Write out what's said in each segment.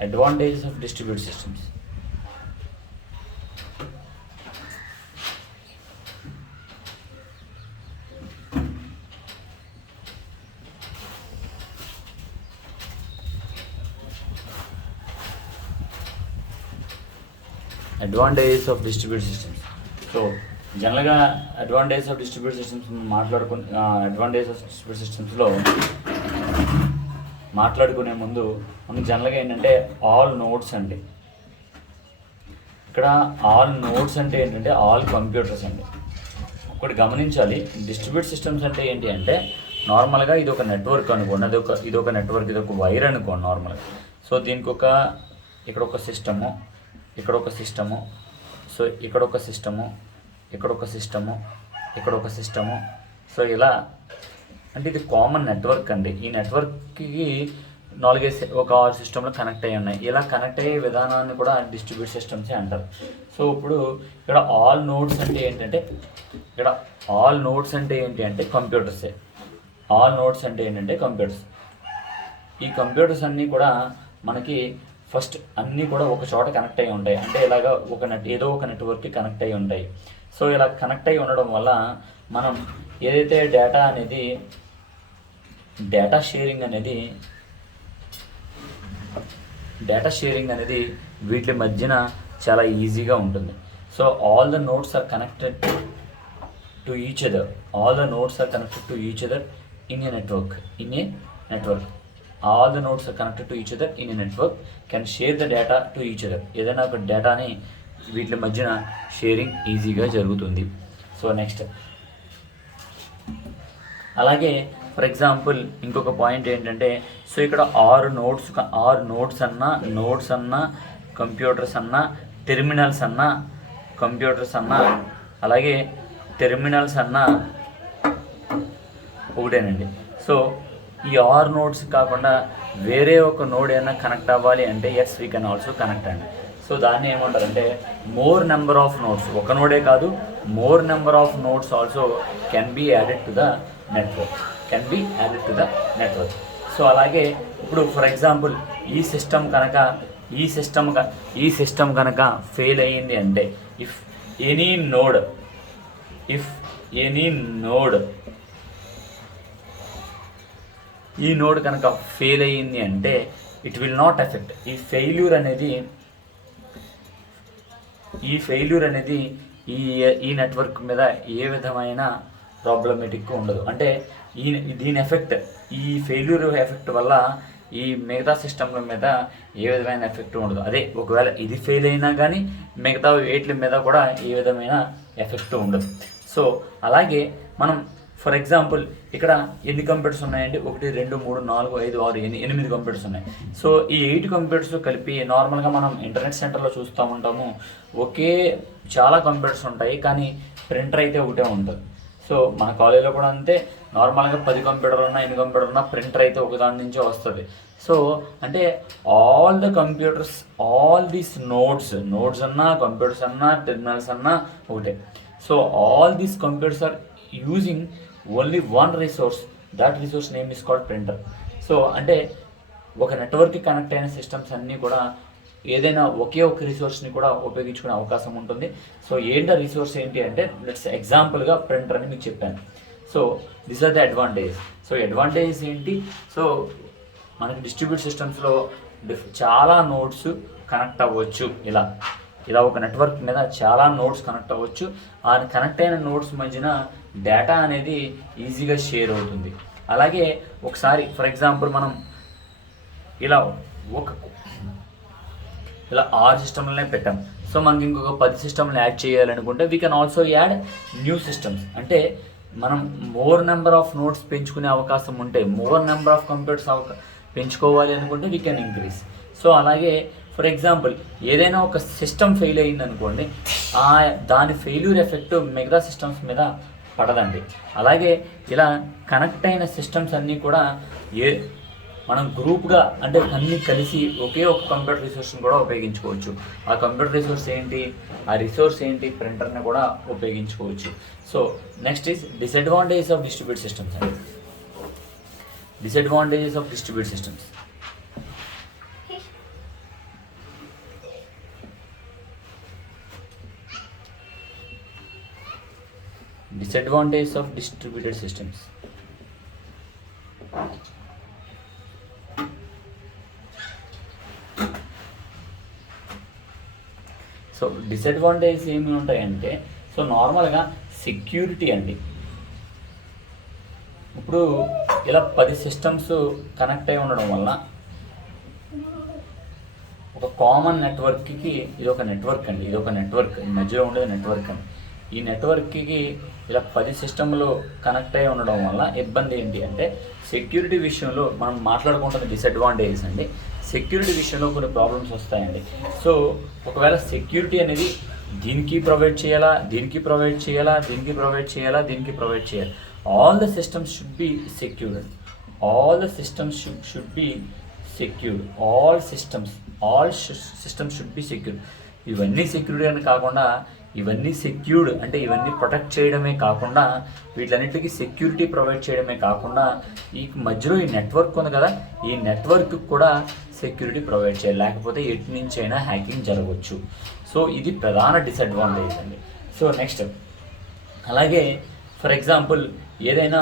Advantages of distributed systems. Advantages of distributed systems. So జనరల్గా advantage of distribute systems advantage of distribute సిస్టమ్స్లో మాట్లాడుకునే ముందు మనకు జనరల్గా ఏంటంటే ఆల్ నోడ్స్ అండి. ఇక్కడ ఆల్ నోడ్స్ అంటే ఏంటంటే ఆల్ కంప్యూటర్స్ అండి. ఒకటి గమనించాలి, డిస్ట్రిబ్యూట్ సిస్టమ్స్ అంటే ఏంటి అంటే నార్మల్గా ఇది ఒక నెట్వర్క్ అనుకోండి, ఇది ఒక నెట్వర్క్, ఇది ఒక వైర్ అనుకోండి నార్మల్గా. సో దీనికి ఇక్కడ ఒక సిస్టము, ఇక్కడ ఒక సిస్టము, సో ఇక్కడ ఒక సిస్టము, ఇక్కడ ఒక సిస్టము, ఇక్కడ ఒక సిస్టము. సో ఇలా అంటే ఇది కామన్ నెట్వర్క్ అండి. ఈ నెట్వర్క్కి 4 ఒక 6 సిస్టంలో కనెక్ట్ అయ్యి ఉన్నాయి. ఇలా కనెక్ట్ అయ్యే విధానాన్ని కూడా డిస్ట్రిబ్యూట్ సిస్టమ్సే అంటారు. సో ఇప్పుడు ఇక్కడ ఆల్ నోడ్స్ అంటే ఏంటంటే కంప్యూటర్సే. ఆల్ నోడ్స్ అంటే ఏంటంటే కంప్యూటర్స్. ఈ కంప్యూటర్స్ అన్నీ కూడా మనకి ఫస్ట్ అన్నీ కూడా ఒక చోట కనెక్ట్ అయ్యి ఉంటాయి. అంటే ఇలాగా ఏదో ఒక నెట్వర్క్కి కనెక్ట్ అయ్యి ఉంటాయి. సో ఇలా కనెక్ట్ అయ్యి ఉండడం వల్ల మనం ఏదైతే డేటా షేరింగ్ అనేది వీటి మధ్యన చాలా ఈజీగా ఉంటుంది. So all the nodes are connected to each other. In a network. All the nodes are connected to each other in a network, can share the data to each other. ఏదైనా ఒక డేటాని వీటి మధ్యన షేరింగ్ ఈజీగా జరుగుతుంది. So next అలాగే for example ఇంకొక point ఏంటంటే, సో ఇక్కడ 6 నోడ్స్ అన్నా కంప్యూటర్స్ అన్నా టెర్మినల్స్ అన్నా కంప్యూటర్స్ అన్నా అలాగే టెర్మినల్స్ అన్నా ఒకటేనండి. సో ఈ 6 నోడ్స్ కాకుండా వేరే ఒక నోడ్ ఏమైనా కనెక్ట్ అవ్వాలి అంటే yes we can also connect అండి. సో దాన్ని ఏమంటారంటే మోర్ నెంబర్ ఆఫ్ నోడ్స్, ఒక నోడే కాదు more number of nodes also can be added to the network. So అలాగే ఇప్పుడు ఫర్ ఎగ్జాంపుల్ ఈ సిస్టమ్ కనుక ఫెయిల్ అయ్యింది అంటే ఇఫ్ ఎనీ నోడ్ ఈ నోడ్ కనుక ఫెయిల్ అయ్యింది అంటే ఇట్ విల్ నాట్ ఎఫెక్ట్. ఈ ఫెయిల్యూర్ అనేది ఈ నెట్వర్క్ మీద ఏ విధమైన ప్రాబ్లమేటిక్ ఉండదు. అంటే ఈ ఫెయిల్యూర్ ఎఫెక్ట్ వల్ల ఈ మిగతా సిస్టమ్ల మీద ఏ విధమైన ఎఫెక్ట్ ఉండదు. అదే ఒకవేళ ఇది ఫెయిల్ అయినా కానీ మిగతా వేట్ల మీద కూడా ఏ విధమైన ఎఫెక్ట్ ఉండదు. సో అలాగే మనం ఫర్ ఎగ్జాంపుల్ ఇక్కడ ఎన్ని కంప్యూటర్స్ ఉన్నాయండి? 1 2 3 4 5 6 8 కంప్యూటర్స్ ఉన్నాయి. సో ఈ 8 కంప్యూటర్స్ కలిపి నార్మల్గా మనం ఇంటర్నెట్ సెంటర్లో చూస్తూ ఉంటాము, చాలా కంప్యూటర్స్ ఉంటాయి కానీ ప్రింటర్ అయితే ఒకటే ఉంటుంది. సో మన కాలేజీలో కూడా అంతే, నార్మల్గా 10 కంప్యూటర్లు ఉన్నా 8 కంప్యూటర్ ఉన్నా ప్రింటర్ అయితే ఒక దాని నుంచే వస్తుంది. సో అంటే all the computers, all these nodes అన్నా కంప్యూటర్స్ అన్నా టెర్మినల్స్ అన్నా ఒకటే. So all these computers are using only one resource, that resource name is called printer. So అంటే ఒక నెట్వర్క్కి కనెక్ట్ అయిన సిస్టమ్స్ అన్నీ కూడా ఏదైనా ఒకే ఒక రిసోర్స్ని కూడా ఉపయోగించుకునే అవకాశం ఉంటుంది. సో రిసోర్స్ ఏంటి అంటే లెట్స్ ఎగ్జాంపుల్గా ప్రింటర్ అని మీకు చెప్పాను. So this are the advantage. So advantages ఏంటి? సో మనకి డిస్ట్రిబ్యూట్ సిస్టమ్స్లో చాలా నోడ్స్ కనెక్ట్ అవ్వచ్చు. ఇలా ఒక నెట్వర్క్ మీద చాలా నోడ్స్ కనెక్ట్ అవ్వచ్చు. ఆ కనెక్ట్ అయిన నోడ్స్ మధ్యన డేటా అనేది ఈజీగా షేర్ అవుతుంది. అలాగే ఒకసారి ఫర్ ఎగ్జాంపుల్ మనం ఇలా 6 సిస్టమ్లనే పెట్టాం. సో మనకి ఇంకొక 10 సిస్టమ్లు యాడ్ చేయాలనుకుంటే we can also add new systems. అంటే మనం మోర్ నెంబర్ ఆఫ్ నోడ్స్ పెంచుకునే అవకాశం ఉంటే, మోర్ నెంబర్ ఆఫ్ కంప్యూటర్స్ పెంచుకోవాలి అనుకుంటే వీ కెన్ ఇంక్రీజ్. సో అలాగే ఫర్ ఎగ్జాంపుల్ ఏదైనా ఒక సిస్టమ్ ఫెయిల్ అయ్యింది అనుకోండి, దాని ఫెయిల్యూర్ ఎఫెక్ట్ మిగతా సిస్టమ్స్ మీద పడదండి. అలాగే ఇలా కనెక్ట్ అయిన సిస్టమ్స్ అన్నీ కూడా మనం గ్రూప్గా అంటే అన్నీ కలిసి ఒకే ఒక కంప్యూటర్ రిసోర్స్ని కూడా ఉపయోగించుకోవచ్చు. ఆ కంప్యూటర్ రిసోర్స్ ఏంటి, ప్రింటర్ని కూడా ఉపయోగించుకోవచ్చు. So next is disadvantages of distribute systems అండి. Disadvantages of distributed systems. So disadvantages ఏమి ఉంటాయంటే, సో నార్మల్గా సెక్యూరిటీ అండి. ఇప్పుడు ఇలా 10 సిస్టమ్స్ కనెక్ట్ అయి ఉండడం వల్ల ఒక కామన్ నెట్వర్క్కి ఇది ఒక నెట్వర్క్ అండి, ఇది ఒక నెట్వర్క్, మధ్యలో ఉండేది నెట్వర్క్ అండి. ఈ నెట్వర్క్కి ఇలా 10 సిస్టమ్లు కనెక్ట్ అయి ఉండడం వల్ల ఇబ్బంది ఏంటి అంటే, సెక్యూరిటీ విషయంలో మనం మాట్లాడుకుంటున్న డిసడ్వాంటేజెస్ అండి. సెక్యూరిటీ విషయంలో కొన్ని ప్రాబ్లమ్స్ వస్తాయండి. సో ఒకవేళ సెక్యూరిటీ అనేది దీనికి ప్రొవైడ్ చేయాలా, దీనికి ప్రొవైడ్ చేయాలా, దీనికి ప్రొవైడ్ చేయాలా, దీనికి ప్రొవైడ్ చేయాలి. All the systems should be secured. All the systems should be secured. All systems should be secured. ఇవన్నీ సెక్యూరిటీ అని కాకుండా, ఇవన్నీ సెక్యూర్డ్ అంటే ఇవన్నీ ప్రొటెక్ట్ చేయడమే కాకుండా, వీటన్నిటికీ సెక్యూరిటీ ప్రొవైడ్ చేయడమే కాకుండా, ఈ మధ్యలో ఈ నెట్వర్క్ ఉంది కదా, ఈ నెట్వర్క్ కూడా సెక్యూరిటీ ప్రొవైడ్ చేయాలి, లేకపోతే ఎటు నుంచి అయినా హ్యాకింగ్ జరగవచ్చు. సో ఇది ప్రధాన డిసడ్వాంటేజ్ అండి. సో నెక్స్ట్, అలాగే ఫర్ ఎగ్జాంపుల్ ఏదైనా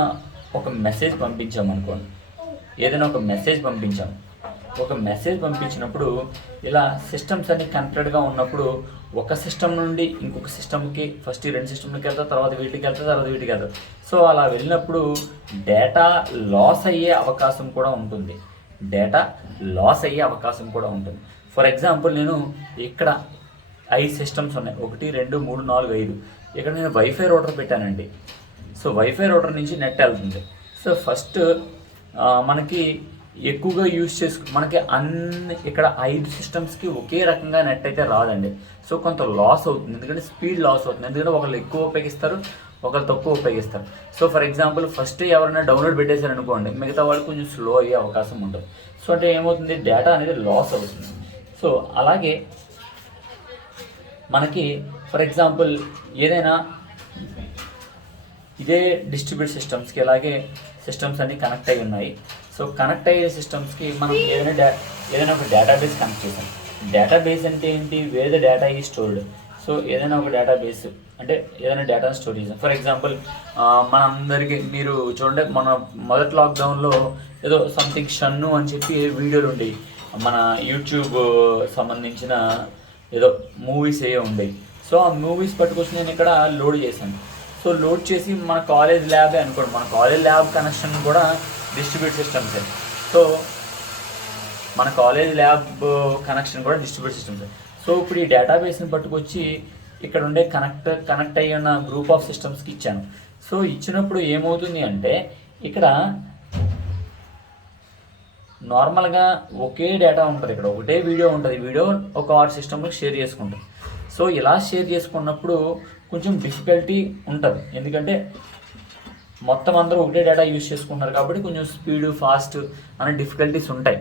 ఒక మెసేజ్ పంపించామనుకోండి, ఒక మెసేజ్ పంపించినప్పుడు ఇలా సిస్టమ్స్ అన్ని కనెక్టెడ్గా ఉన్నప్పుడు ఒక సిస్టమ్ నుండి ఇంకొక సిస్టమ్కి ఫస్ట్ ఈ 2 సిస్టమ్లకి వెళ్తా, తర్వాత వీటికి వెళ్తా, తర్వాత వీటికి వెళ్తా. సో అలా వెళ్ళినప్పుడు డేటా లాస్ అయ్యే అవకాశం కూడా ఉంటుంది. ఫర్ ఎగ్జాంపుల్ నేను ఇక్కడ 5 సిస్టమ్స్ ఉన్నాయి, 1 2 3 4 5. ఇక్కడ నేను వైఫై రూటర్ పెట్టానండి. సో వైఫై రూటర్ నుంచి నెట్ వెళ్తుంది. సో ఫస్ట్ మనకి ఎక్కువగా మనకి అన్ని ఇక్కడ 5 సిస్టమ్స్కి ఒకే రకంగా నెట్ అయితే రాదండి. సో కొంత లాస్ అవుతుంది, ఎందుకంటే స్పీడ్ లాస్ అవుతుంది. ఎందుకంటే ఒకళ్ళు ఎక్కువ ఉపయోగిస్తారు, ఒకళ్ళు తక్కువ ఉపయోగిస్తారు. సో ఫర్ ఎగ్జాంపుల్ ఫస్ట్ ఎవరైనా డౌన్లోడ్ పెట్టేశారనుకోండి, మిగతా వాళ్ళు కొంచెం స్లో అయ్యే అవకాశం ఉంటుంది. సో అంటే ఏమవుతుంది, డేటా అనేది లాస్ అవుతుంది. సో అలాగే మనకి ఫర్ ఎగ్జాంపుల్ ఏదైనా ఇదే డిస్ట్రిబ్యూట్ సిస్టమ్స్కి అలాగే సిస్టమ్స్ అన్నీ కనెక్ట్ అయి ఉన్నాయి. సో కనెక్ట్ అయ్యే సిస్టమ్స్కి మనం ఏదైనా ఒక డేటాబేస్ కనెక్ట్ చేసాం. డేటాబేస్ అంటే ఏంటి, వేర్ ద డేటా ఈ స్టోర్డ్. సో ఏదైనా ఒక డేటాబేస్ అంటే ఏదైనా డేటా స్టోర్ చేసాం. ఫర్ ఎగ్జాంపుల్ మనందరికీ మీరు చూడండి, మన మొదటి లాక్డౌన్లో ఏదో సంథింగ్ షన్ను అని చెప్పి వీడియోలు ఉండేవి, మన యూట్యూబ్ సంబంధించిన ఏదో మూవీస్ ఉండేవి. సో ఆ మూవీస్ పట్టుకొచ్చి నేను ఇక్కడ లోడ్ చేశాను. సో లోడ్ చేసి మన కాలేజ్ ల్యాబే అనుకోండి, మన కాలేజ్ ల్యాబ్ కనెక్షన్ కూడా డిస్ట్రిబ్యూట్ సిస్టమ్సే. సో మన కాలేజ్ ల్యాబ్ కనెక్షన్ కూడా డిస్ట్రిబ్యూట్ సిస్టమ్సే. సో ఇప్పుడు ఈ డేటాబేస్ని పట్టుకొచ్చి ఇక్కడ ఉండే కనెక్ట్ అయ్యి ఉన్న గ్రూప్ ఆఫ్ సిస్టమ్స్కి ఇచ్చాను. సో ఇచ్చినప్పుడు ఏమవుతుంది అంటే, ఇక్కడ నార్మల్గా ఒకే డేటా ఉంటుంది, ఇక్కడ ఒకటే వీడియో ఉంటుంది. వీడియో ఒక 6 సిస్టమ్లకు షేర్ చేసుకుంటుంది. సో ఇలా షేర్ చేసుకున్నప్పుడు కొంచెం డిఫికల్టీ ఉంటుంది, ఎందుకంటే మొత్తం అందరూ ఒకటే డేటా యూజ్ చేసుకుంటున్నారు కాబట్టి కొంచెం స్పీడ్ ఫాస్ట్ అనే డిఫికల్టీస్ ఉంటాయి.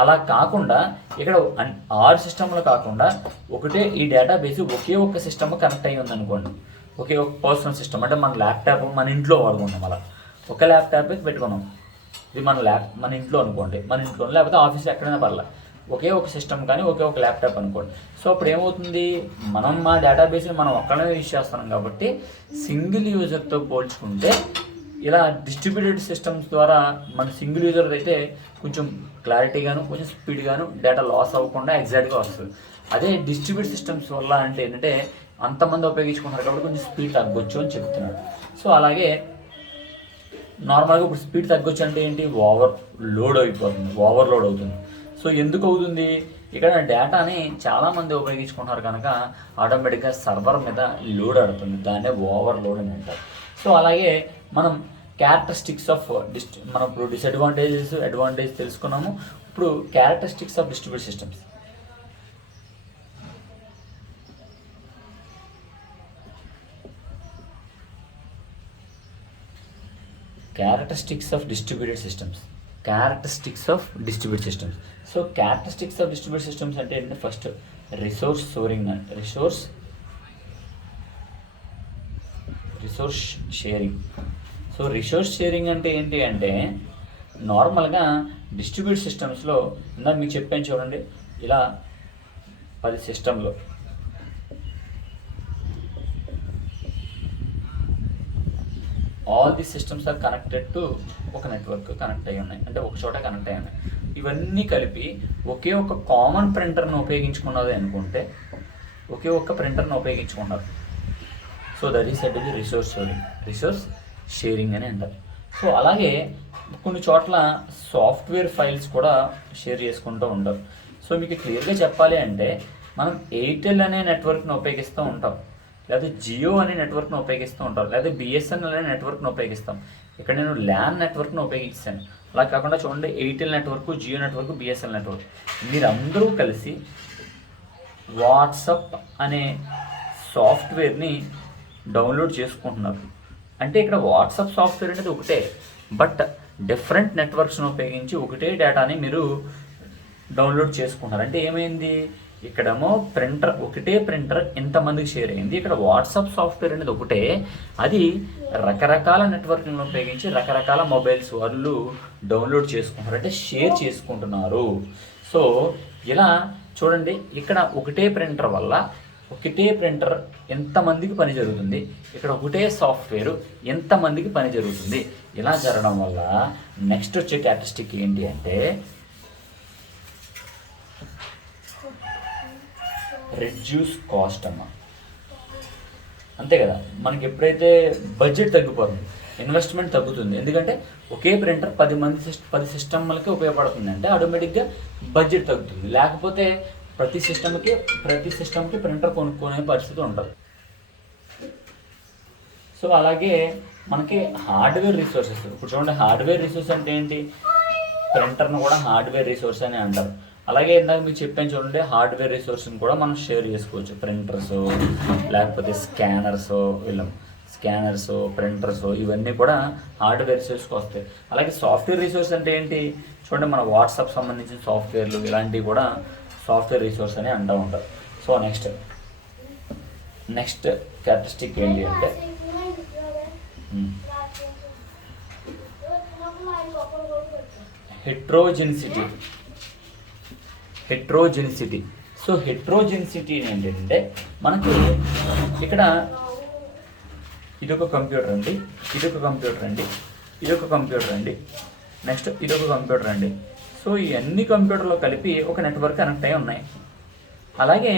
అలా కాకుండా ఇక్కడ 6 సిస్టమ్లు కాకుండా ఒకటే ఈ డేటాబేస్ ఒకే ఒక్క సిస్టమ్ కనెక్ట్ అయ్యి ఉందనుకోండి, ఒకే ఒక పర్సనల్ సిస్టమ్ అంటే మన ల్యాప్టాప్ మన ఇంట్లో వాడుకుంటాం, అలా ఒక ల్యాప్టాప్కి పెట్టుకున్నాం. ఇది మన ఇంట్లో అనుకోండి, మన ఇంట్లో లేకపోతే ఆఫీస్లో ఎక్కడైనా పర్లేదు, ఒకే ఒక సిస్టమ్ కానీ ఒకే ఒక ల్యాప్టాప్ అనుకోండి. సో అప్పుడు ఏమవుతుంది, మనం మా డేటాబేస్ని మనం ఒక్కడనే యూజ్ చేస్తున్నాం కాబట్టి సింగిల్ యూజర్తో పోల్చుకుంటే ఇలా డిస్ట్రిబ్యూటెడ్ సిస్టమ్స్ ద్వారా మన సింగిల్ యూజర్ అయితే కొంచెం క్లారిటీగాను కొంచెం స్పీడ్గాను డేటా లాస్ అవ్వకుండా ఎగ్జాక్ట్గా వస్తుంది. అదే డిస్ట్రిబ్యూట్ సిస్టమ్స్ వల్ల అంటే ఏంటంటే అంతమంది ఉపయోగించుకుంటారు కాబట్టి కొంచెం స్పీడ్ తగ్గొచ్చు అని చెప్తున్నాడు. సో అలాగే నార్మల్గా ఇప్పుడు స్పీడ్ తగ్గొచ్చు అంటే ఏంటి, ఓవర్లోడ్ అవుతుంది. సో ఎందుకు అవుతుంది, ఇక్కడ డేటాని చాలామంది ఉపయోగించుకుంటున్నారు కనుక ఆటోమేటిక్గా సర్వర్ మీద లోడ్ ఆడుతుంది, దాన్నే ఓవర్లోడ్ అని అంటారు. సో అలాగే మనం క్యారెక్టరిస్టిక్స్ ఆఫ్ మనం ఇప్పుడు అడ్వాంటేజ్ తెలుసుకున్నాము. ఇప్పుడు characteristics of distributed systems. Characteristics of distributed systems. So characteristics of distributed systems అంటే ఏంటంటే first resource sharing. So resource sharing అంటే ఏంటి అంటే నార్మల్గా డిస్ట్రిబ్యూట్ సిస్టమ్స్లో ఇందాక మీకు చెప్పాను చూడండి, ఇలా 10 సిస్టంలో all the systems are connected to ఒక నెట్వర్క్ కనెక్ట్ అయ్యి ఉన్నాయి, అంటే ఒక చోట కనెక్ట్ అయ్యి ఉన్నాయి. ఇవన్నీ కలిపి ఒకే ఒక కామన్ ప్రింటర్ని ఉపయోగించుకున్నది అనుకుంటే ఒకే ఒక్క ప్రింటర్ని ఉపయోగించుకున్నారు. So that is said the resource sharing అని అంటారు. సో అలాగే కొన్ని చోట్ల సాఫ్ట్వేర్ ఫైల్స్ కూడా షేర్ చేసుకుంటూ ఉంటారు. సో మీకు క్లియర్గా చెప్పాలి అంటే మనం ఎయిర్టెల్ అనే నెట్వర్క్ని ఉపయోగిస్తూ ఉంటాం, లేదా జియో అనే నెట్వర్క్ని ఉపయోగిస్తూ ఉంటాం, లేదా బిఎస్ఎన్ఎల్ అనే నెట్వర్క్ని ఉపయోగిస్తాం. ఇక్కడ నేను ల్యాన్ నెట్వర్క్ని ఉపయోగించాను. అలా కాకుండా చూడండి, Airtel network, Jio network, BSNL network, మీరందరూ కలిసి వాట్సాప్ అనే సాఫ్ట్వేర్ని డౌన్లోడ్ చేసుకుంటున్నారు. అంటే ఇక్కడ వాట్సాప్ సాఫ్ట్వేర్ అనేది ఒకటే, బట్ డిఫరెంట్ నెట్వర్క్స్ని ఉపయోగించి ఒకటే డేటాని మీరు డౌన్లోడ్ చేసుకుంటున్నారు. అంటే ఏమైంది, ఇక్కడేమో ప్రింటర్ ఒకటే ప్రింటర్ ఎంతమందికి షేర్ అయింది. ఇక్కడ వాట్సాప్ సాఫ్ట్వేర్ అనేది ఒకటే, అది రకరకాల నెట్వర్క్లను ఉపయోగించి రకరకాల మొబైల్స్ వాళ్ళు డౌన్లోడ్ చేసుకుంటారు, అంటే షేర్ చేసుకుంటున్నారు. సో ఇలా చూడండి, ఇక్కడ ఒకటే ప్రింటర్ వల్ల ఒకటే ప్రింటర్ ఎంతమందికి పని జరుగుతుంది, ఇక్కడ ఒకటే సాఫ్ట్వేర్ ఎంతమందికి పని జరుగుతుంది. ఇలా జరగడం వల్ల నెక్స్ట్ వచ్చే స్టాటిస్టిక్ ఏంటి అంటే రెడ్యూస్ కాస్ట్ అమ్మ. అంతే కదా, మనకి ఎప్పుడైతే బడ్జెట్ తగ్గిపోతుంది, ఇన్వెస్ట్మెంట్ తగ్గుతుంది. ఎందుకంటే ఒకే ప్రింటర్ 10 సిస్టమ్లకి ఉపయోగపడుతుంది, అంటే ఆటోమేటిక్గా బడ్జెట్ తగ్గుతుంది. లేకపోతే ప్రతి సిస్టమ్కి ప్రింటర్ కొనుక్కునే పరిస్థితి ఉంటుంది. సో అలాగే మనకి హార్డ్వేర్ రిసోర్సెస్, ఇప్పుడు చూడండి, హార్డ్వేర్ రిసోర్స్ అంటే ఏంటి, ప్రింటర్ను కూడా హార్డ్వేర్ రిసోర్స్ అని అంటారు. అలాగే ఇందాక మీకు చెప్పాను చూడండి, హార్డ్వేర్ రిసోర్స్ని కూడా మనం షేర్ చేసుకోవచ్చు. ప్రింటర్స్, లేకపోతే స్కానర్స్, ప్రింటర్స్, ఇవన్నీ కూడా హార్డ్వేర్ రిసోర్స్కి వస్తాయి. అలాగే సాఫ్ట్వేర్ రిసోర్స్ అంటే ఏంటి, చూడండి, మన వాట్సాప్ సంబంధించిన సాఫ్ట్వేర్లు ఇలాంటివి కూడా సాఫ్ట్వేర్ రిసోర్స్ అని అంటూ ఉంటారు. సో నెక్స్ట్ క్యారెక్టరిస్టిక్ ఏంటి అంటే హెట్రోజెనిసిటీ. సో హెట్రోజెనిసిటీ ఏంటంటే మనకి ఇక్కడ ఇదొక కంప్యూటర్ అండి, ఇదొక కంప్యూటర్ అండి, ఇదొక కంప్యూటర్ అండి, నెక్స్ట్ ఇదొక కంప్యూటర్ అండి. సో ఈ అన్ని కంప్యూటర్లు కలిపి ఒక నెట్వర్క్ కనెక్ట్ అయి ఉన్నాయి. అలాగే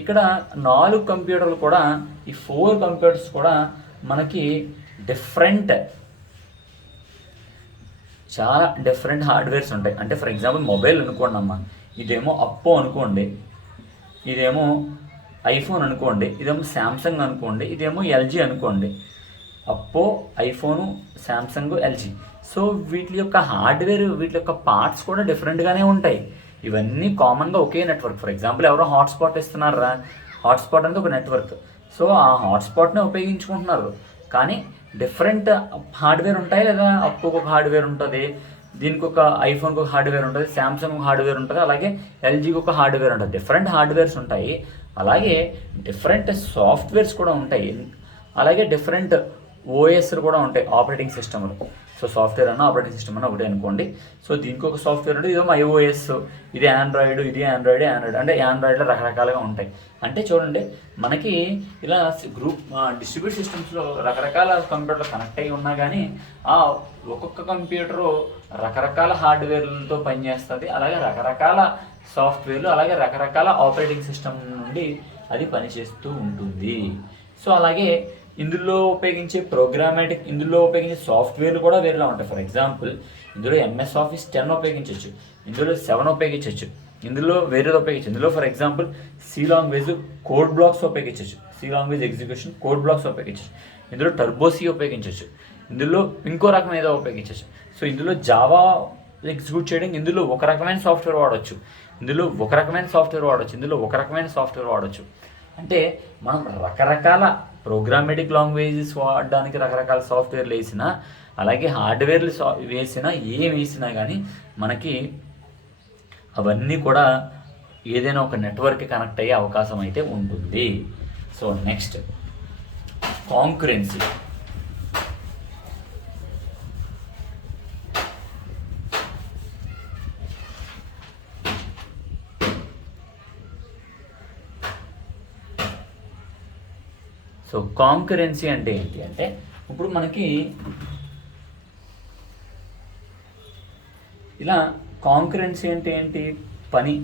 ఇక్కడ 4 కంప్యూటర్లు కూడా, ఈ 4 కంప్యూటర్స్ కూడా మనకి చాలా డిఫరెంట్ హార్డ్వేర్స్ ఉంటాయి. అంటే ఫర్ ఎగ్జాంపుల్ మొబైల్ అనుకోండి అమ్మా, ఇదేమో అప్పో అనుకోండి, ఇదేమో ఐఫోన్ అనుకోండి, ఇదేమో శాంసంగ్ అనుకోండి, ఇదేమో ఎల్జీ అనుకోండి. అప్పో, ఐఫోను, శాంసంగ్, ఎల్జీ. సో వీటి యొక్క హార్డ్వేర్, వీటి యొక్క పార్ట్స్ కూడా డిఫరెంట్గానే ఉంటాయి. ఇవన్నీ కామన్గా ఒకే నెట్వర్క్. ఫర్ ఎగ్జాంపుల్ ఎవరో హాట్స్పాట్ ఇస్తున్నారా, హాట్స్పాట్ అనేది ఒక నెట్వర్క్. సో ఆ హాట్స్పాట్నే ఉపయోగించుకుంటున్నారు, కానీ డిఫరెంట్ హార్డ్వేర్ ఉంటాయి. లేదా అప్పోకి ఒక హార్డ్వేర్ ఉంటుంది, దీనికి ఒక ఐఫోన్కి ఒక హార్డ్వేర్ ఉంటుంది, శాంసంగ్ ఒక హార్డ్వేర్ ఉంటుంది, అలాగే ఎల్జీకి ఒక హార్డ్వేర్ ఉంటుంది. డిఫరెంట్ హార్డ్వేర్స్ ఉంటాయి, అలాగే డిఫరెంట్ సాఫ్ట్వేర్స్ కూడా ఉంటాయి, అలాగే డిఫరెంట్ ఓఎస్లు కూడా ఉంటాయి, ఆపరేటింగ్ సిస్టమ్లు. సో సాఫ్ట్వేర్ అన్న ఆపరేటింగ్ సిస్టమ్ అన్న ఒకటే అనుకోండి. సో దీనికి ఒక సాఫ్ట్వేర్ ఉంటుంది, ఇదేమో ఐఓఎస్, ఇది ఆండ్రాయిడ్, ఇది ఆండ్రాయిడ్, అంటే ఆండ్రాయిడ్లో రకరకాలుగా ఉంటాయి. అంటే చూడండి, మనకి ఇలా డిస్ట్రిబ్యూట్ సిస్టమ్స్లో రకరకాల కంప్యూటర్లు కనెక్ట్ అయ్యి ఉన్నా కానీ ఆ ఒక్కొక్క కంప్యూటరు రకరకాల హార్డ్వేర్లతో పనిచేస్తుంది, అలాగే రకరకాల సాఫ్ట్వేర్లు, అలాగే రకరకాల ఆపరేటింగ్ సిస్టమ్ నుండి అది పనిచేస్తూ ఉంటుంది. సో అలాగే ఇందులో ఉపయోగించే ఇందులో ఉపయోగించే సాఫ్ట్వేర్లు కూడా వేరేలా ఉంటాయి. ఫర్ ఎగ్జాంపుల్ ఇందులో ఎంఎస్ ఆఫీస్ 10 ఉపయోగించవచ్చు, ఇందులో 7 ఉపయోగించవచ్చు, ఇందులో వేరేది ఉపయోగించవచ్చు. ఇందులో for example C language code blocks ఉపయోగించవచ్చు, C language execution code blocks ఉపయోగించవచ్చు, ఇందులో టర్బోసి ఉపయోగించవచ్చు, ఇందులో ఇంకో రకం ఏదో ఉపయోగించవచ్చు. సో ఇందులో జావా ఎగ్జిక్యూట్ చేయడం, ఇందులో ఒక రకమైన సాఫ్ట్వేర్ వాడవచ్చు, ఇందులో ఒక రకమైన సాఫ్ట్వేర్ వాడవచ్చు, ఇందులో ఒక రకమైన సాఫ్ట్వేర్ వాడవచ్చు. అంటే మనం రకరకాల ప్రోగ్రామేటిక్ లాంగ్వేజెస్ వాడడానికి రకరకాల సాఫ్ట్వేర్లు వేసినా, అలాగే హార్డ్వేర్లు వేసినా, ఏం వేసినా కానీ మనకి అవన్నీ కూడా ఏదైనా ఒక నెట్వర్క్ కనెక్ట్ అయ్యే అవకాశం అయితే ఉంటుంది. So next concurrency. So concurrency అంటే ఏంటి అంటే, ఇప్పుడు మనకి ఇలా కాంకరెన్సీ అంటే ఏంటి, పని.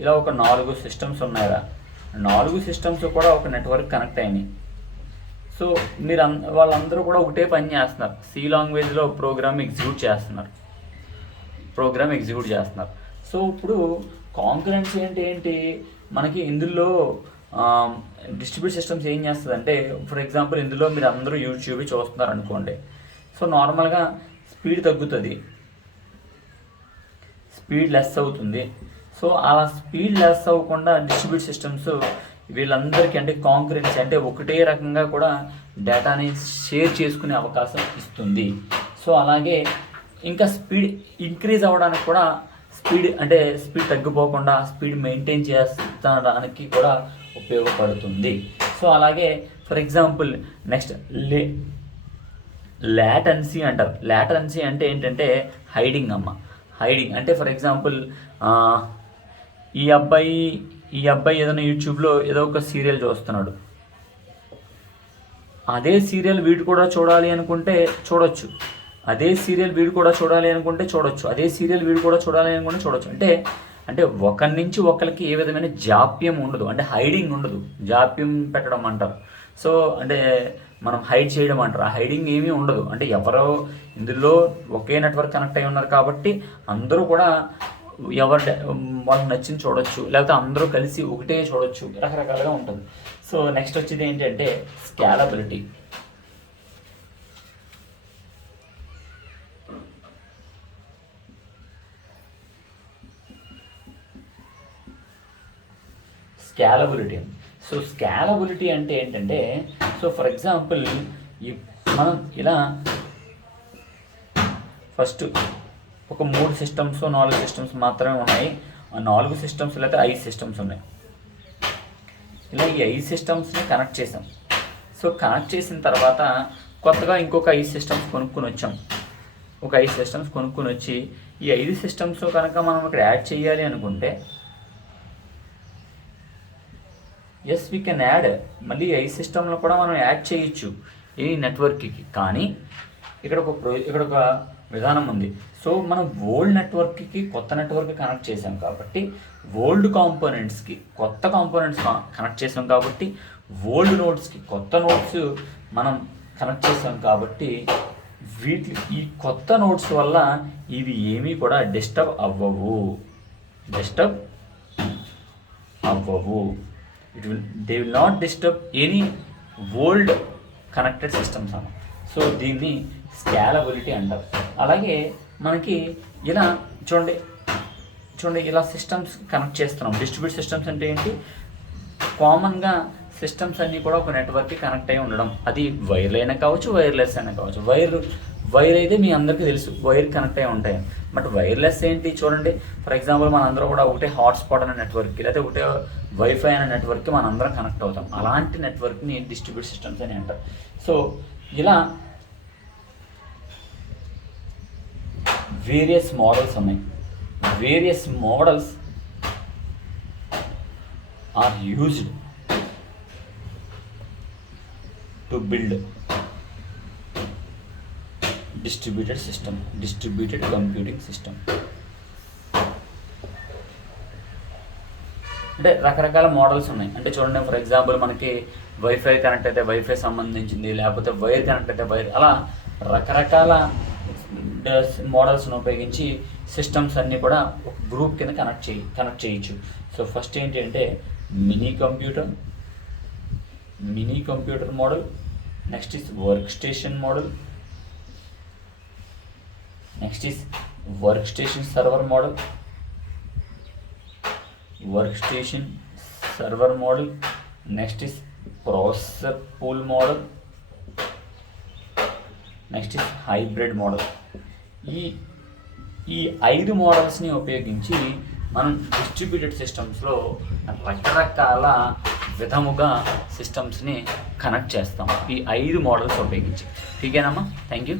ఇలా ఒక 4 సిస్టమ్స్ ఉన్నాయా, 4 సిస్టమ్స్ కూడా ఒక నెట్వర్క్ కనెక్ట్ అయినాయి. సో మీరు వాళ్ళందరూ కూడా ఒకటే పని చేస్తున్నారు, సి లాంగ్వేజ్లో ప్రోగ్రామ్ ఎగ్జిక్యూట్ చేస్తున్నారు. సో ఇప్పుడు కాంకరెన్సీ అంటే ఏంటి, మనకి ఇందులో డిస్ట్రిబ్యూట్ సిస్టమ్స్ ఏం చేస్తుందంటే, ఫర్ ఎగ్జాంపుల్ ఇందులో మీరు అందరూ యూట్యూబ్ చూస్తున్నారు అనుకోండి. సో నార్మల్గా స్పీడ్ తగ్గుతుంది, స్పీడ్ లెస్ అవుతుంది. సో అలా స్పీడ్ లెస్ అవ్వకుండా డిస్ట్రిబ్యూట్ సిస్టమ్స్ వీళ్ళందరికీ అంటే కాంకరెన్సీ అంటే ఒకటే రకంగా కూడా డేటాని షేర్ చేసుకునే అవకాశం ఇస్తుంది. సో అలాగే ఇంకా స్పీడ్ ఇంక్రీజ్ అవ్వడానికి కూడా స్పీడ్ తగ్గిపోకుండా స్పీడ్ మెయింటైన్ చేస్తడానికి కూడా ఉపయోగపడుతుంది. సో అలాగే ఫర్ ఎగ్జాంపుల్ నెక్స్ట్ లాటెన్సీ అంటారు. లాటెన్సీ అంటే ఏంటంటే హైడింగ్ అంటే ఫర్ ఎగ్జాంపుల్ ఈ అబ్బాయి ఏదైనా యూట్యూబ్లో ఏదో ఒక సీరియల్ చూస్తున్నాడు, అదే సీరియల్ వీడు కూడా చూడాలి అనుకుంటే చూడొచ్చు, అదే సీరియల్ వీడు కూడా చూడాలి అనుకుంటే చూడొచ్చు. అంటే ఒకరి నుంచి ఒకరికి ఏ విధమైన జాప్యం ఉండదు, అంటే హైడింగ్ ఉండదు, జాప్యం పెట్టడం అంటారు. సో అంటే మనం హైడ్ చేయడం అంటారు, ఆ హైడింగ్ ఏమీ ఉండదు. అంటే ఎవరో ఇందులో ఒకే నెట్వర్క్ కనెక్ట్ అయి ఉన్నారు కాబట్టి అందరూ కూడా వాళ్ళకి నచ్చింది చూడొచ్చు, లేకపోతే అందరూ కలిసి ఒకటే చూడొచ్చు, రకరకాలుగా ఉంటుంది. సో నెక్స్ట్ వచ్చేది ఏంటంటే స్కేలబిలిటీ. సో స్కేలబిలిటీ అంటే ఏంటంటే, సో ఫర్ ఎగ్జాంపుల్ మనం ఇలా ఫస్ట్ ఒక 3 సిస్టమ్స్ 4 సిస్టమ్స్ మాత్రమే ఉన్నాయి. ఆ 4 సిస్టమ్స్ లేకపోతే 5 సిస్టమ్స్ ఉన్నాయి. ఇలా ఈ 5 సిస్టమ్స్ని కనెక్ట్ చేసాం. సో కనెక్ట్ చేసిన తర్వాత కొత్తగా ఇంకొక 5 సిస్టమ్స్ కొనుక్కొని వచ్చి ఈ 5 సిస్టమ్స్ కనుక మనం ఇక్కడ యాడ్ చేయాలి అనుకుంటే ఎస్ వీ కెన్ యాడ్. మళ్ళీ 5 సిస్టమ్లో కూడా మనం యాడ్ చేయొచ్చు ఈ నెట్వర్క్కి. కానీ ఇక్కడ ఒక విధానం ఉంది. సో మనం ఓల్డ్ నెట్వర్క్కి కొత్త నెట్వర్క్ కనెక్ట్ చేసాం కాబట్టి, ఓల్డ్ కాంపోనెంట్స్కి కొత్త కాంపోనెంట్స్ కనెక్ట్ చేసాం కాబట్టి, ఓల్డ్ నోడ్స్కి కొత్త నోడ్స్ మనం కనెక్ట్ చేసాం కాబట్టి, ఈ కొత్త నోడ్స్ వల్ల ఇవి ఏమీ కూడా డిస్టర్బ్ అవ్వవు. They will not disturb any old connected systems అన్న. సో దీన్ని స్కేలబిలిటీ అంటారు. అలాగే మనకి ఇలా చూడండి ఇలా సిస్టమ్స్ కనెక్ట్ చేస్తున్నాం. డిస్ట్రిబ్యూట్ సిస్టమ్స్ అంటే ఏంటి, కామన్గా సిస్టమ్స్ అన్నీ కూడా ఒక నెట్వర్క్కి కనెక్ట్ అయి ఉండడం. అది వైర్ అయినా కావచ్చు, వైర్లెస్ అయినా కావచ్చు. వైర్ అయితే మీ అందరికీ తెలుసు, వైర్ కనెక్ట్ అయి ఉంటాయి. బట్ వైర్లెస్ ఏంటి చూడండి, ఫర్ ఎగ్జాంపుల్ మనందరూ కూడా ఒకటే హాట్స్పాట్ అనే నెట్వర్క్కి లేకపోతే ఒకటే వైఫై అనే నెట్వర్క్కి మనందరం కనెక్ట్ అవుతాం. అలాంటి నెట్వర్క్ని డిస్ట్రిబ్యూట్ సిస్టమ్స్ అని అంటారు. సో ఇలా వేరియస్ మోడల్స్ ఉన్నాయి. Various models are used to build distributed computing system. అంటే రకరకాల మోడల్స్ ఉన్నాయి. అంటే చూడండి, ఫర్ ఎగ్జాంపుల్ మనకి వైఫై కనెక్ట్ అయితే వైఫై సంబంధించింది, లేకపోతే వైర్ కనెక్ట్ అయితే వైర్, అలా రకరకాల మోడల్స్ను ఉపయోగించి సిస్టమ్స్ అన్నీ కూడా ఒక గ్రూప్ కింద కనెక్ట్ చేయొచ్చు. సో ఫస్ట్ ఏంటి అంటే mini computer model, next is work station model, next is work station server model, next is processor pool model, next is hybrid model. ఈ 5 మోడల్స్ని ఉపయోగించి మనం డిస్ట్రిబ్యూటెడ్ సిస్టమ్స్లో రకరకాల విధముగా సిస్టమ్స్ని కనెక్ట్ చేస్తాం ఈ 5 మోడల్స్ ఉపయోగించి. ఠీకేనమ్మా, థ్యాంక్ యూ.